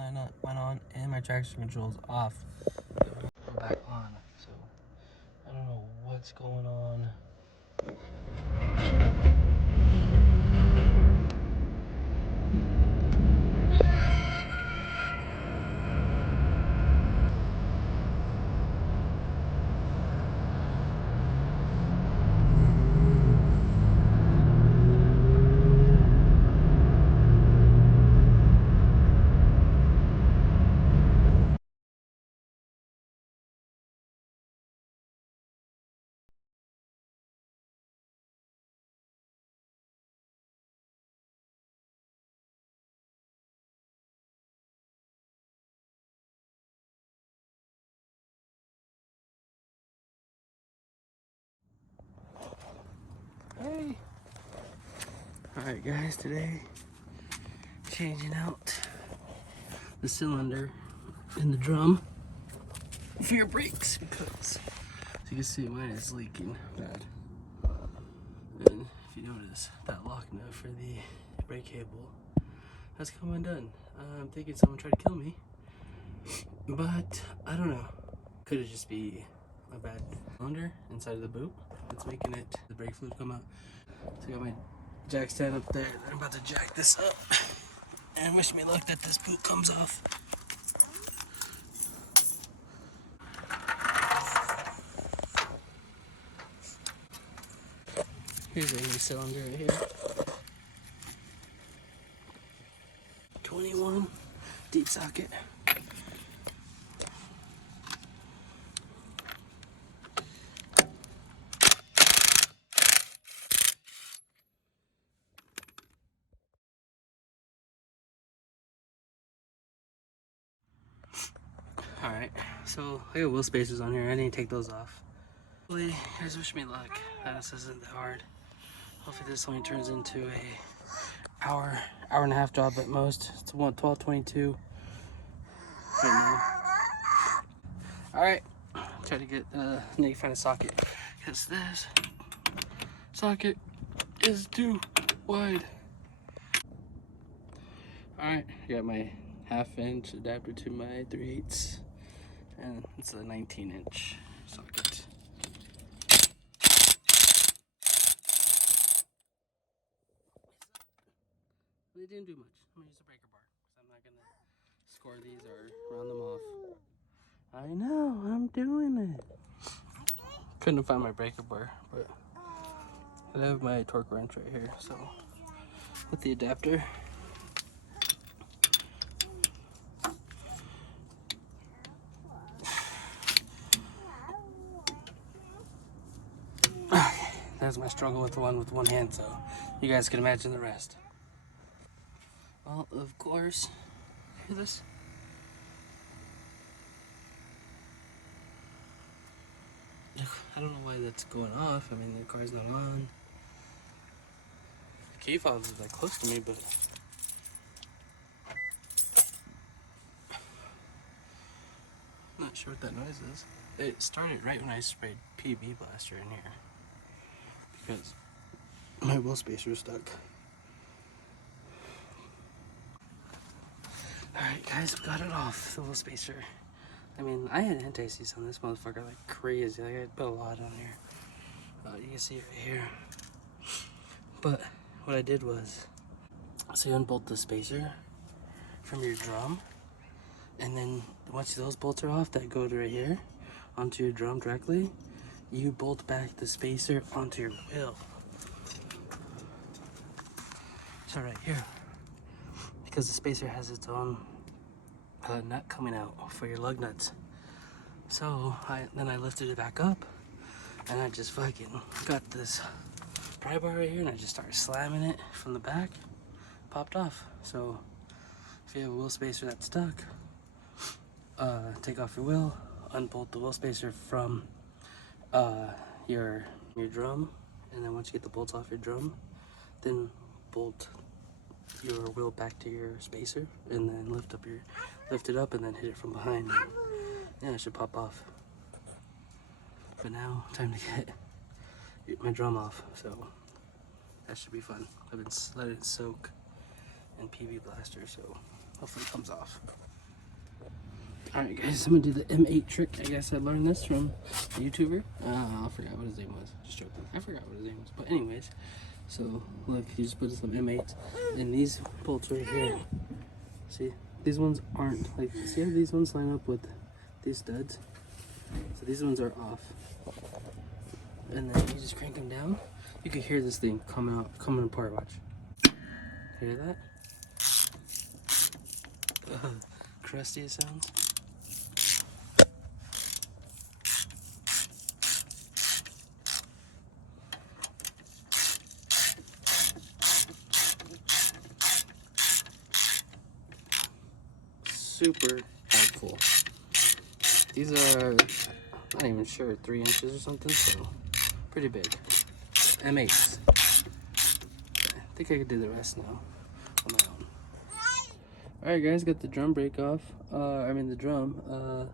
light went on and my traction control's off. I'm back on, so I don't know what's going on. Hey! Alright guys, today changing out the cylinder in the drum for your brakes because, as you can see, mine is leaking bad. And if you notice, that lock nut for the brake cable has come undone. I'm thinking someone tried to kill me, but I don't know. Could it just be a bad cylinder inside of the boot that's making it the brake fluid come out? So I got my jack stand up there. I'm about to jack this up, and wish me luck that this boot comes off. Here's a new cylinder right here. 21 deep socket. Alright, so I got wheel spacers on here. I need to take those off. Hopefully, guys, wish me luck that this isn't that hard. Hopefully this only turns into a hour and a half job at most. It's 12:22 right now. Alright, try to get need to find a socket because this socket is too wide. Alright, I got my 1/2 inch adapter to my 3/8, and it's a 19-inch socket. They didn't do much. I'm gonna use a breaker bar because I'm not gonna score these or round them off. I know, I'm doing it. Couldn't find my breaker bar, but I have my torque wrench right here, so with the adapter. That's my struggle with the one with one hand, so you guys can imagine the rest. Well, of course, hear this? I don't know why that's going off. I mean, the car's not on. The key fob is like close to me, but I'm not sure what that noise is. It started right when I sprayed PB Blaster in here because my wheel spacer is stuck. Alright guys, we got it off, the wheel spacer. I mean, I had anti-seize on this motherfucker like crazy. Like, I put a lot on here. You can see it right here. But what I did was, so you unbolt the spacer from your drum, and then once those bolts are off that go to right here onto your drum directly, you bolt back the spacer onto your wheel. So right here, because the spacer has its own nut coming out for your lug nuts. So then I lifted it back up, and I just fucking got this pry bar right here, and I just started slamming it from the back. Popped off. So if you have a wheel spacer that's stuck, take off your wheel, unbolt the wheel spacer from your drum, and then once you get the bolts off your drum, then bolt your wheel back to your spacer, and then lift it up, and then hit it from behind. And, yeah, it should pop off. But now, time to get my drum off, so that should be fun. I've been letting it soak and PB blaster, so hopefully it comes off. Alright guys, I'm gonna do the M8 trick. I guess I learned this from a YouTuber. I forgot what his name was. Just joking. I forgot what his name was. But anyways, so look, he just put some M8s, and these bolts right here. See, these ones aren't like. See how these ones line up with these studs? So these ones are off. And then you just crank them down. You can hear this thing coming apart. Watch. Hear that? Crusty it sounds. Super helpful. These are, not even sure, 3 inches or something, so pretty big. M8s. I think I could do the rest now on my own. Alright guys, got the drum brake off. The drum.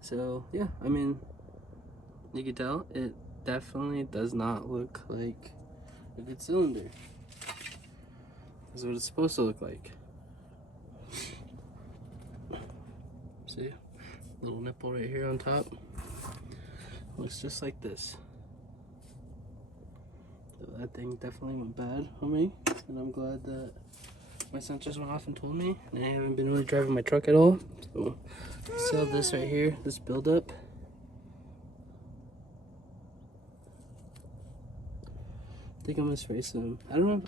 So yeah, I mean, you can tell it definitely does not look like a good cylinder. This is what it's supposed to look like. See? Little nipple right here on top. Looks just like this. So that thing definitely went bad on me, and I'm glad that my sensors went off and told me, and I haven't been really driving my truck at all. So I still have this right here, this buildup. I think I'm gonna spray some, I don't know, I'm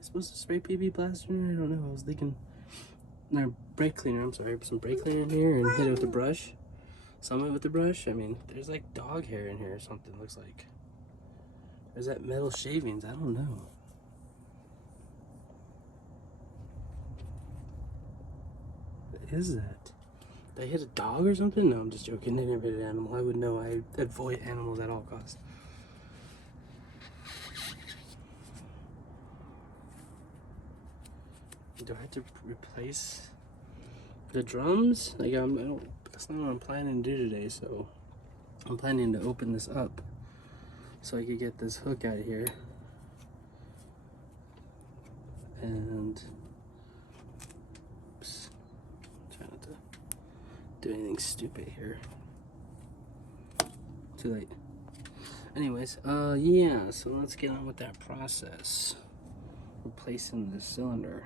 supposed to spray PB blaster? I don't know, I was thinking, no, brake cleaner, I'm sorry, some brake cleaner in here and hit it with the brush. Some of it with the brush. I mean, there's like dog hair in here or something, looks like. There's that metal shavings, I don't know. What is that? Did I hit a dog or something? No, I'm just joking. I didn't hit an animal. I would know. I avoid animals at all costs. Do I have to replace the drums? Like, that's not what I'm planning to do today, so I'm planning to open this up so I could get this hook out of here. And oops, try not to do anything stupid here. Too late. Anyways, yeah, so let's get on with that process. Replacing the cylinder.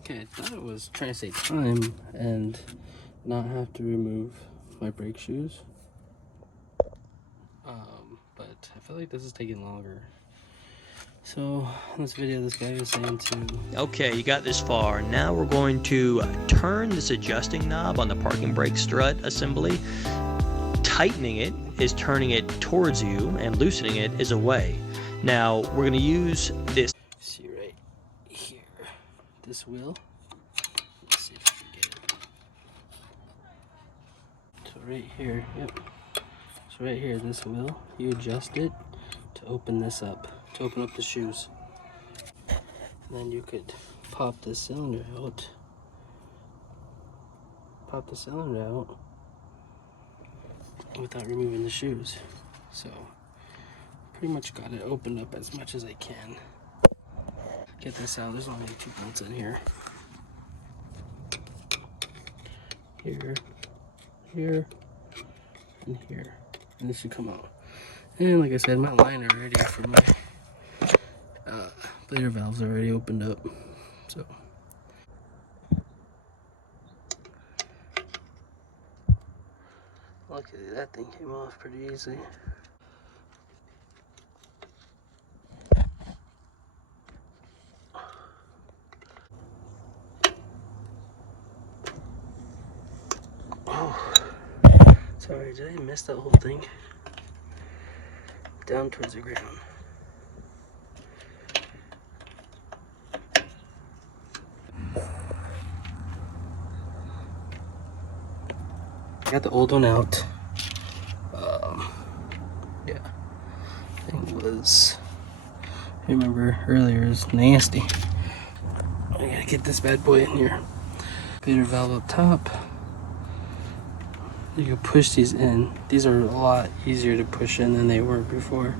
Okay, I thought it was trying to save time and not have to remove my brake shoes. But I feel like this is taking longer. So in this video, this guy was saying to... Okay, you got this far. Now we're going to turn this adjusting knob on the parking brake strut assembly. Tightening it is turning it towards you, and loosening it is away. Now we're going to use this. See right here, this wheel. Let's see if I can get it. So right here, yep. So right here, this wheel, you adjust it to open this up, to open up the shoes. And then you could pop the cylinder out. Pop the cylinder out without removing the shoes. So pretty much got it opened up as much as I can. Get this out, there's only 2 bolts in here. Here, here, and here. And this should come out. And like I said, my liner ready for my bleeder valves already opened up. So luckily that thing came off pretty easily. Oh, sorry, did I miss that whole thing? Down towards the ground. I got the old one out. Yeah, I think it was, I remember earlier, it was nasty. I gotta get this bad boy in here. Bleeder valve up top. You can push these in. These are a lot easier to push in than they were before.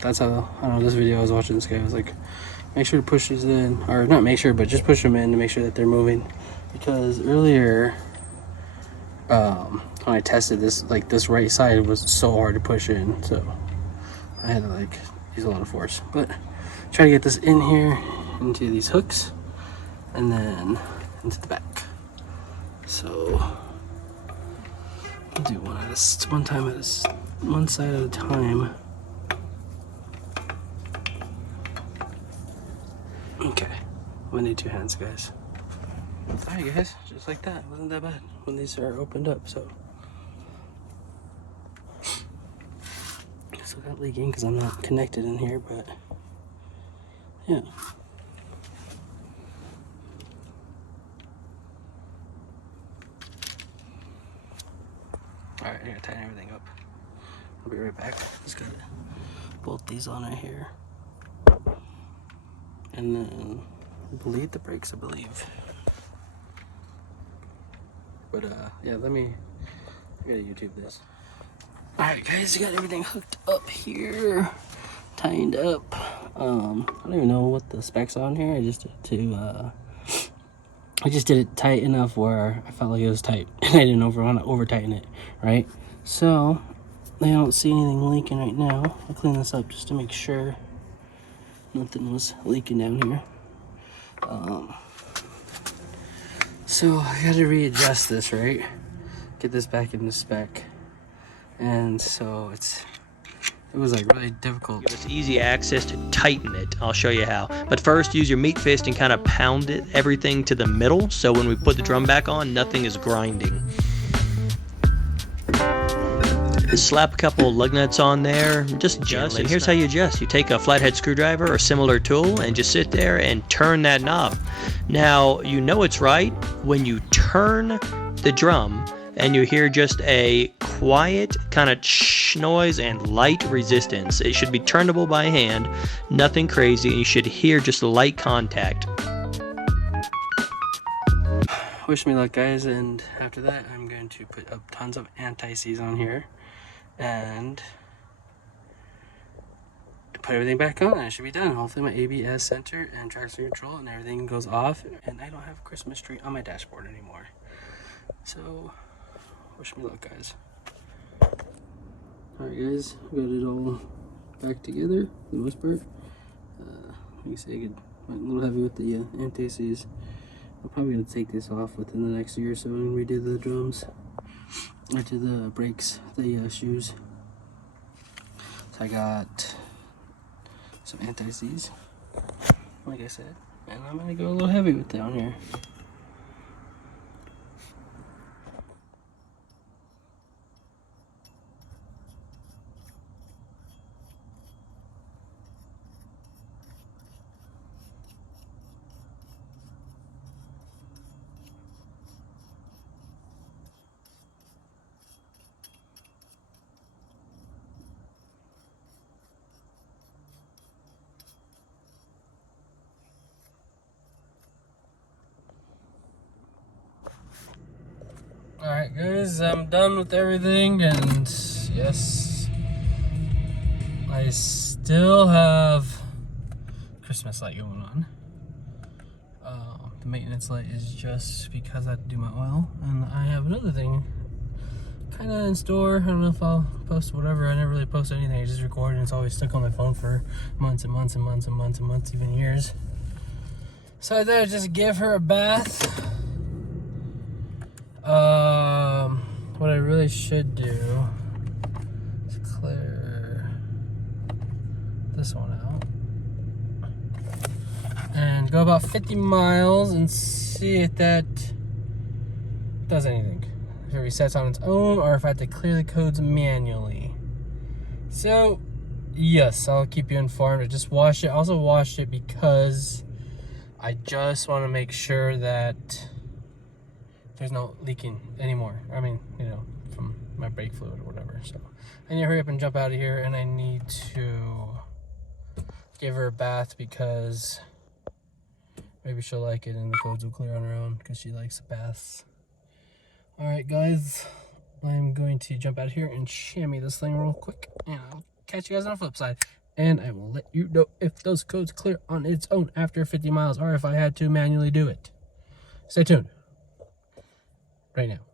that's how, I don't know, this video I was watching, this guy was like, make sure to push these in, or not make sure, but just push them in to make sure that they're moving. Because earlier, when I tested this, like this right side was so hard to push in, so I had to like use a lot of force. But try to get this in here into these hooks and then into the back. So I'll do one side at a time. Okay, I'm gonna need 2 hands, guys. Alright guys, just like that. Wasn't that bad when these are opened up, so. Still got leaking because I'm not connected in here, but yeah. Alright, I gotta tighten everything up. I'll be right back. Just gotta bolt these on right here. And then bleed the brakes, I believe. But yeah, I gotta YouTube this. Alright guys, got everything hooked up here, tightened up. I don't even know what the specs on here. I just did it tight enough where I felt like it was tight and I didn't want to over tighten it, right? So I don't see anything leaking right now. I'll clean this up just to make sure nothing was leaking down here. So I gotta readjust this, right? Get this back into spec. And so it was like really difficult. Give us easy access to tighten it. I'll show you how. But first, use your meat fist and kind of pound everything to the middle, so when we put the drum back on, nothing is grinding. Slap a couple lug nuts on there, just adjust, and here's how you adjust. You take a flathead screwdriver or similar tool and just sit there and turn that knob. Now, you know it's right when you turn the drum and you hear just a quiet kind of noise and light resistance. It should be turnable by hand, nothing crazy, and you should hear just light contact. Wish me luck, guys, and after that I'm going to put up tons of anti-seize on here and put everything back on and it should be done. Hopefully my ABS center and traction control and everything goes off and I don't have a Christmas tree on my dashboard anymore. So wish me luck, guys. Alright guys, got it all back together for the most part. Like I say, I went a little heavy with the anti-seize. I'm probably going to take this off within the next year or so and redo the drums. Or to the brakes, the shoes. So I got some anti-seize, like I said, and I'm going to go a little heavy with down here. Alright guys, I'm done with everything, and yes, I still have Christmas light going on. The maintenance light is just because I have to do my oil, and I have another thing kind of in store. I don't know if I'll post whatever. I never really post anything. I just record and it's always stuck on my phone for months and months and months and months and months, even years. So I thought I'd just give her a bath. What I really should do is clear this one out and go about 50 miles and see if that does anything. If it resets on its own or if I have to clear the codes manually. So, yes, I'll keep you informed. I just washed it. I also washed it because I just want to make sure that there's no leaking anymore. I mean, you know, from my brake fluid or whatever. So I need to hurry up and jump out of here, and I need to give her a bath because maybe she'll like it and the codes will clear on her own because she likes baths. Alright guys, I'm going to jump out of here and chamois this thing real quick, and I'll catch you guys on the flip side. and I will let you know if those codes clear on its own after 50 miles or if I had to manually do it. Stay tuned right now.